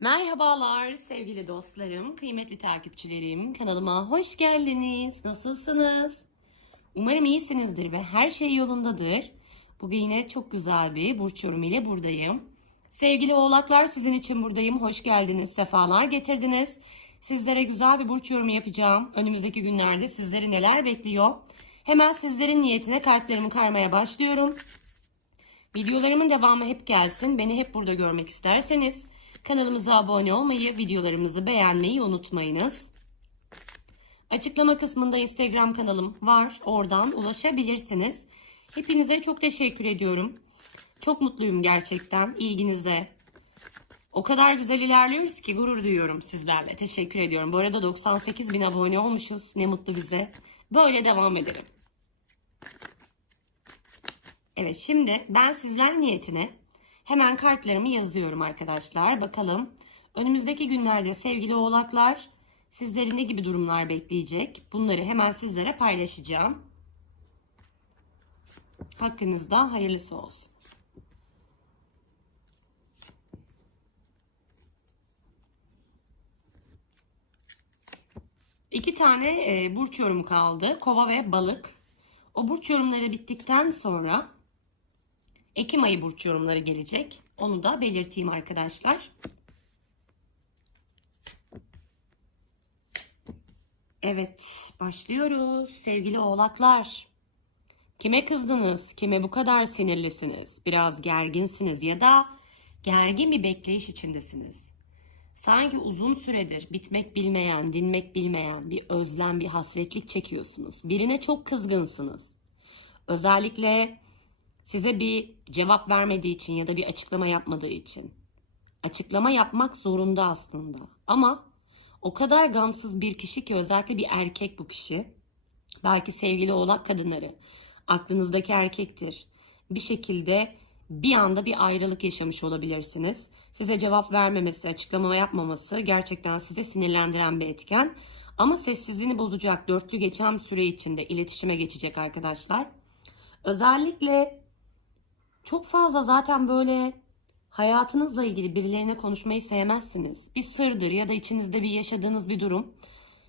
Merhabalar sevgili dostlarım, kıymetli takipçilerim. Kanalıma hoş geldiniz. Nasılsınız? Umarım iyisinizdir ve her şey yolundadır. Bugün yine çok güzel bir burç yorumu ile buradayım. Sevgili oğlaklar sizin için buradayım. Hoş geldiniz, sefalar getirdiniz. Sizlere güzel bir burç yorumu yapacağım. Önümüzdeki günlerde sizleri neler bekliyor? Hemen sizlerin niyetine kartlarımı karmaya başlıyorum. Videolarımın devamı hep gelsin. Beni hep burada görmek isterseniz kanalımıza abone olmayı, videolarımızı beğenmeyi unutmayınız. Açıklama kısmında Instagram kanalım var. Oradan ulaşabilirsiniz. Hepinize çok teşekkür ediyorum. Çok mutluyum gerçekten ilginize. O kadar güzel ilerliyoruz ki gurur duyuyorum sizlerle. Teşekkür ediyorum. Bu arada 98 bin abone olmuşuz. Ne mutlu bize. Böyle devam edelim. Evet şimdi ben sizler niyetine hemen kartlarımı yazıyorum arkadaşlar. Bakalım önümüzdeki günlerde sevgili oğlaklar sizleri ne gibi durumlar bekleyecek? Bunları hemen sizlere paylaşacağım. Hakkınızda hayırlısı olsun. İki tane e, burç yorumu kaldı. Kova ve balık. O burç yorumları bittikten sonra Ekim ayı burç yorumları gelecek. Onu da belirteyim arkadaşlar. Evet, başlıyoruz sevgili oğlaklar. Kime kızdınız? Kime bu kadar sinirlisiniz? Biraz gerginsiniz ya da gergin bir bekleyiş içindesiniz. Sanki uzun süredir bitmek bilmeyen, dinmek bilmeyen bir özlem, bir hasretlik çekiyorsunuz. Birine çok kızgınsınız. Özellikle size bir cevap vermediği için ya da bir açıklama yapmadığı için. Açıklama yapmak zorunda aslında. Ama o kadar gamsız bir kişi ki özellikle bir erkek bu kişi. Belki sevgili oğlak kadınları aklınızdaki erkektir. Bir şekilde bir anda bir ayrılık yaşamış olabilirsiniz. Size cevap vermemesi, açıklama yapmaması gerçekten sizi sinirlendiren bir etken. Ama sessizliğini bozacak dörtlü geçen süre içinde iletişime geçecek arkadaşlar. Özellikle çok fazla zaten böyle hayatınızla ilgili birilerine konuşmayı sevmezsiniz. Bir sırdır ya da içinizde bir yaşadığınız bir durum.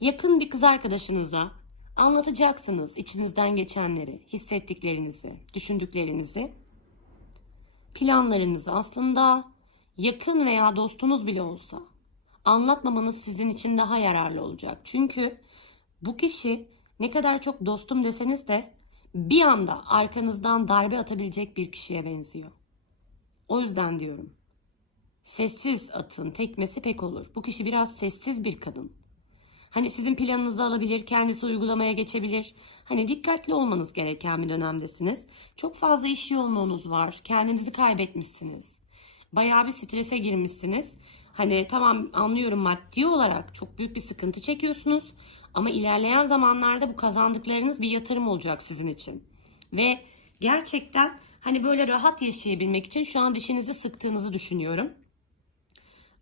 Yakın bir kız arkadaşınıza anlatacaksınız içinizden geçenleri, hissettiklerinizi, düşündüklerinizi, planlarınızı aslında yakın veya dostunuz bile olsa anlatmamanız sizin için daha yararlı olacak. Çünkü bu kişi ne kadar çok dostum deseniz de bir anda arkanızdan darbe atabilecek bir kişiye benziyor. O yüzden diyorum. Sessiz atın tekmesi pek olur. Bu kişi biraz sessiz bir kadın. Hani sizin planınızı alabilir, kendisi uygulamaya geçebilir. Hani dikkatli olmanız gereken bir dönemdesiniz. Çok fazla iş yoğunluğunuz var. Kendinizi kaybetmişsiniz. Bayağı bir strese girmişsiniz. Hani tamam anlıyorum maddi olarak çok büyük bir sıkıntı çekiyorsunuz. Ama ilerleyen zamanlarda bu kazandıklarınız bir yatırım olacak sizin için. Ve gerçekten hani böyle rahat yaşayabilmek için şu an dişinizi sıktığınızı düşünüyorum.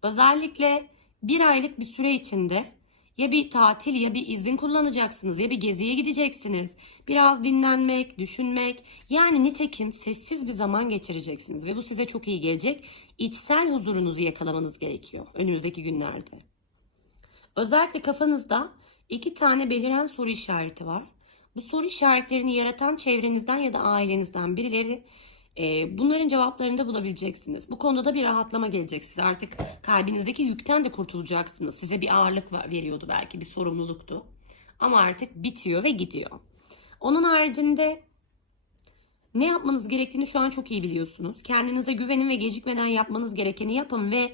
Özellikle bir aylık bir süre içinde ya bir tatil ya bir izin kullanacaksınız ya bir geziye gideceksiniz. Biraz dinlenmek, düşünmek yani nitekim sessiz bir zaman geçireceksiniz ve bu size çok iyi gelecek. İçsel huzurunuzu yakalamanız gerekiyor önümüzdeki günlerde. Özellikle kafanızda iki tane beliren soru işareti var. Bu soru işaretlerini yaratan çevrenizden ya da ailenizden birileri e, bunların cevaplarını da bulabileceksiniz. Bu konuda da bir rahatlama gelecek size. Artık kalbinizdeki yükten de kurtulacaksınız. Size bir ağırlık veriyordu belki, bir sorumluluktu. Ama artık bitiyor ve gidiyor. Onun haricinde ne yapmanız gerektiğini şu an çok iyi biliyorsunuz. Kendinize güvenin ve gecikmeden yapmanız gerekeni yapın ve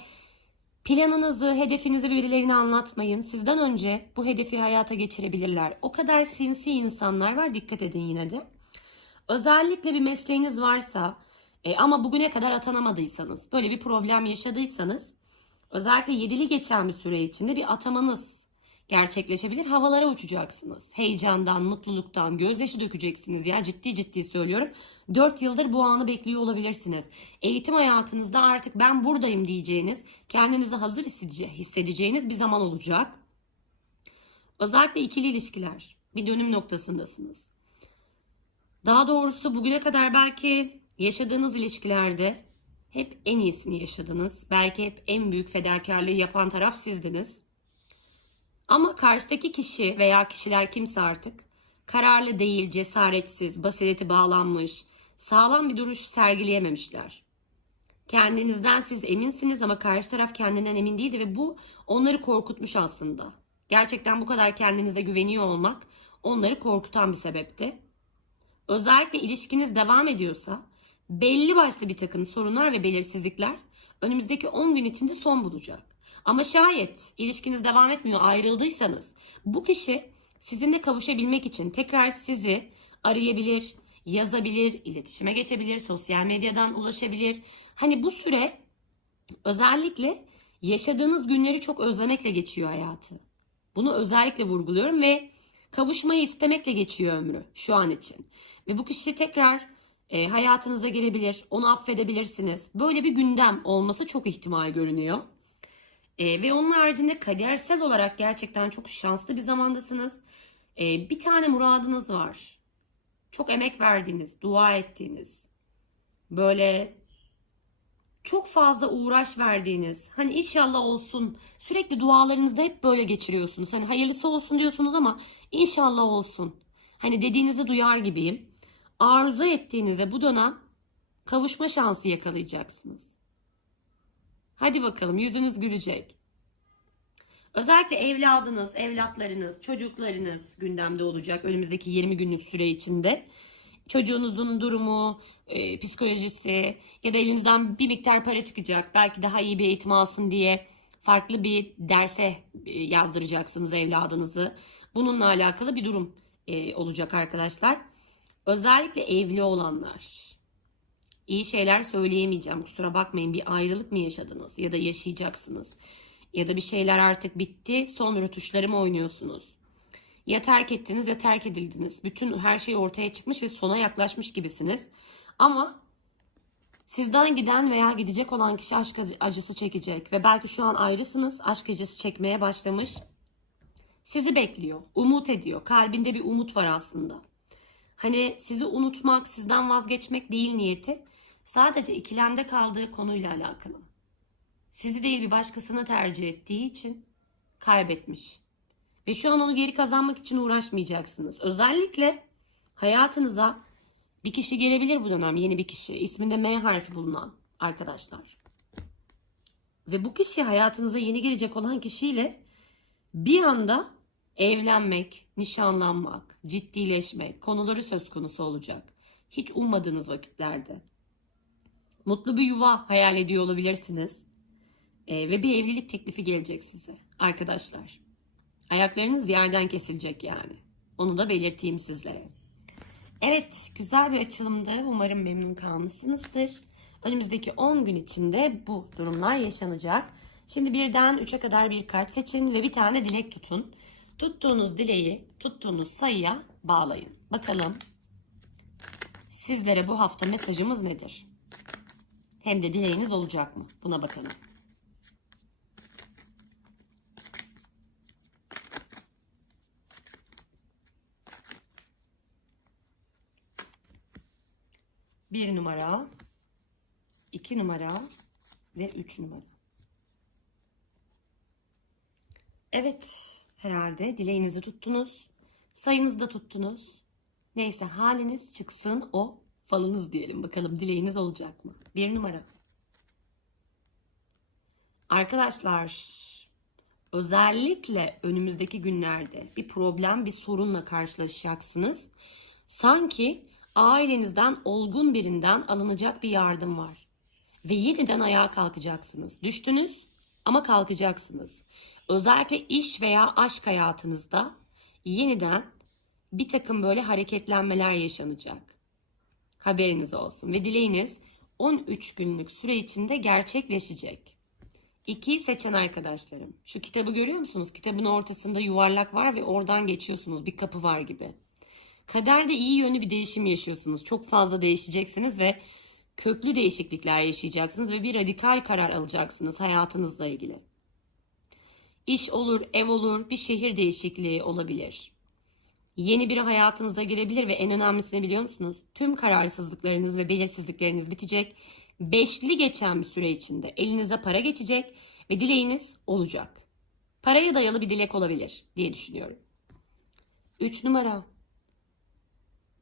Planınızı, hedefinizi birilerine anlatmayın. Sizden önce bu hedefi hayata geçirebilirler. O kadar sinsi insanlar var dikkat edin yine de. Özellikle bir mesleğiniz varsa e, ama bugüne kadar atanamadıysanız, böyle bir problem yaşadıysanız özellikle yedili geçen bir süre içinde bir atamanız gerçekleşebilir. Havalara uçacaksınız. Heyecandan, mutluluktan, gözyaşı dökeceksiniz ya ciddi ciddi söylüyorum. 4 yıldır bu anı bekliyor olabilirsiniz. Eğitim hayatınızda artık ben buradayım diyeceğiniz, kendinizi hazır hissedeceğiniz bir zaman olacak. Özellikle ikili ilişkiler. Bir dönüm noktasındasınız. Daha doğrusu bugüne kadar belki yaşadığınız ilişkilerde Hep en iyisini yaşadınız. Belki hep en büyük fedakarlığı yapan taraf sizdiniz. Ama karşıdaki kişi veya kişiler kimse artık kararlı değil, cesaretsiz, basireti bağlanmış, sağlam bir duruş sergileyememişler. Kendinizden siz eminsiniz ama karşı taraf kendinden emin değildi ve bu onları korkutmuş aslında. Gerçekten bu kadar kendinize güveniyor olmak onları korkutan bir sebepti. Özellikle ilişkiniz devam ediyorsa belli başlı bir takım sorunlar ve belirsizlikler önümüzdeki 10 gün içinde son bulacak. Ama şayet ilişkiniz devam etmiyor ayrıldıysanız bu kişi sizinle kavuşabilmek için tekrar sizi arayabilir, yazabilir, iletişime geçebilir, sosyal medyadan ulaşabilir. Hani bu süre özellikle yaşadığınız günleri çok özlemekle geçiyor hayatı. Bunu özellikle vurguluyorum ve kavuşmayı istemekle geçiyor ömrü şu an için. Ve bu kişi tekrar e, hayatınıza gelebilir, onu affedebilirsiniz. Böyle bir gündem olması çok ihtimal görünüyor. E, ve onun haricinde kadersel olarak gerçekten çok şanslı bir zamandasınız. E, bir tane muradınız var. Çok emek verdiğiniz, dua ettiğiniz, böyle çok fazla uğraş verdiğiniz, hani inşallah olsun, sürekli dualarınızda hep böyle geçiriyorsunuz. Hani hayırlısı olsun diyorsunuz ama inşallah olsun. Hani dediğinizi duyar gibiyim. Arzu ettiğinize bu dönem kavuşma şansı yakalayacaksınız. Hadi bakalım yüzünüz gülecek. Özellikle evladınız, evlatlarınız, çocuklarınız gündemde olacak önümüzdeki 20 günlük süre içinde. Çocuğunuzun durumu, e, psikolojisi ya da elinizden bir miktar para çıkacak. Belki daha iyi bir eğitim alsın diye farklı bir derse e, yazdıracaksınız evladınızı. Bununla alakalı bir durum e, olacak arkadaşlar. Özellikle evli olanlar. İyi şeyler söyleyemeyeceğim. Kusura bakmayın bir ayrılık mı yaşadınız ya da yaşayacaksınız. Ya da bir şeyler artık bitti. Son rötuşları mı oynuyorsunuz? Ya terk ettiniz ya terk edildiniz. Bütün her şey ortaya çıkmış ve sona yaklaşmış gibisiniz. Ama sizden giden veya gidecek olan kişi aşk acısı çekecek. Ve belki şu an ayrısınız. Aşk acısı çekmeye başlamış. Sizi bekliyor. Umut ediyor. Kalbinde bir umut var aslında. Hani sizi unutmak, sizden vazgeçmek değil niyeti. Sadece ikilemde kaldığı konuyla alakalı. Sizi değil bir başkasını tercih ettiği için kaybetmiş. Ve şu an onu geri kazanmak için uğraşmayacaksınız. Özellikle hayatınıza bir kişi gelebilir bu dönem. Yeni bir kişi. İsminde M harfi bulunan arkadaşlar. Ve bu kişi hayatınıza yeni girecek olan kişiyle bir anda evlenmek, nişanlanmak, ciddileşmek konuları söz konusu olacak. Hiç ummadığınız vakitlerde. Mutlu bir yuva hayal ediyor olabilirsiniz. Ee, ve bir evlilik teklifi gelecek size arkadaşlar. Ayaklarınız yerden kesilecek yani. Onu da belirteyim sizlere. Evet, güzel bir açılımdı. Umarım memnun kalmışsınızdır. Önümüzdeki 10 gün içinde bu durumlar yaşanacak. Şimdi birden 3'e kadar bir kart seçin ve bir tane dilek tutun. Tuttuğunuz dileği tuttuğunuz sayıya bağlayın. Bakalım sizlere bu hafta mesajımız nedir? Hem de dileğiniz olacak mı? Buna bakalım. Bir numara, iki numara ve üç numara. Evet, herhalde dileğinizi tuttunuz. Sayınızı da tuttunuz. Neyse haliniz çıksın o falınız diyelim. Bakalım dileğiniz olacak mı? Bir numara. Arkadaşlar özellikle önümüzdeki günlerde bir problem, bir sorunla karşılaşacaksınız. Sanki ailenizden olgun birinden alınacak bir yardım var. Ve yeniden ayağa kalkacaksınız. Düştünüz ama kalkacaksınız. Özellikle iş veya aşk hayatınızda yeniden bir takım böyle hareketlenmeler yaşanacak. Haberiniz olsun ve dileğiniz 13 günlük süre içinde gerçekleşecek. İkiyi seçen arkadaşlarım. Şu kitabı görüyor musunuz? Kitabın ortasında yuvarlak var ve oradan geçiyorsunuz. Bir kapı var gibi. Kaderde iyi yönlü bir değişim yaşıyorsunuz. Çok fazla değişeceksiniz ve köklü değişiklikler yaşayacaksınız ve bir radikal karar alacaksınız hayatınızla ilgili. İş olur, ev olur, bir şehir değişikliği olabilir. Yeni biri hayatınıza girebilir ve en önemlisini biliyor musunuz? Tüm kararsızlıklarınız ve belirsizlikleriniz bitecek. Beşli geçen bir süre içinde elinize para geçecek ve dileğiniz olacak. Paraya dayalı bir dilek olabilir diye düşünüyorum. 3 numara.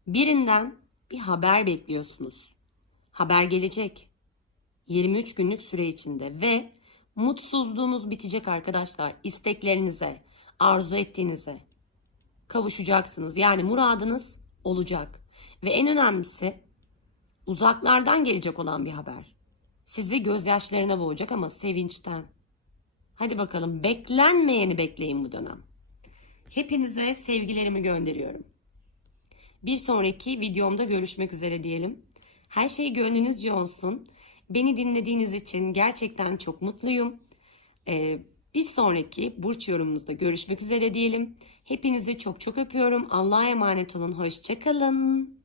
Birinden bir haber bekliyorsunuz. Haber gelecek. 23 günlük süre içinde ve mutsuzluğunuz bitecek arkadaşlar. İsteklerinize, arzu ettiğinize kavuşacaksınız. Yani muradınız olacak. Ve en önemlisi uzaklardan gelecek olan bir haber. Sizi gözyaşlarına boğacak ama sevinçten. Hadi bakalım beklenmeyeni bekleyin bu dönem. Hepinize sevgilerimi gönderiyorum. Bir sonraki videomda görüşmek üzere diyelim. Her şey gönlünüzce olsun. Beni dinlediğiniz için gerçekten çok mutluyum. Ee, bir sonraki burç yorumumuzda görüşmek üzere diyelim. Hepinizi çok çok öpüyorum. Allah'a emanet olun. Hoşçakalın.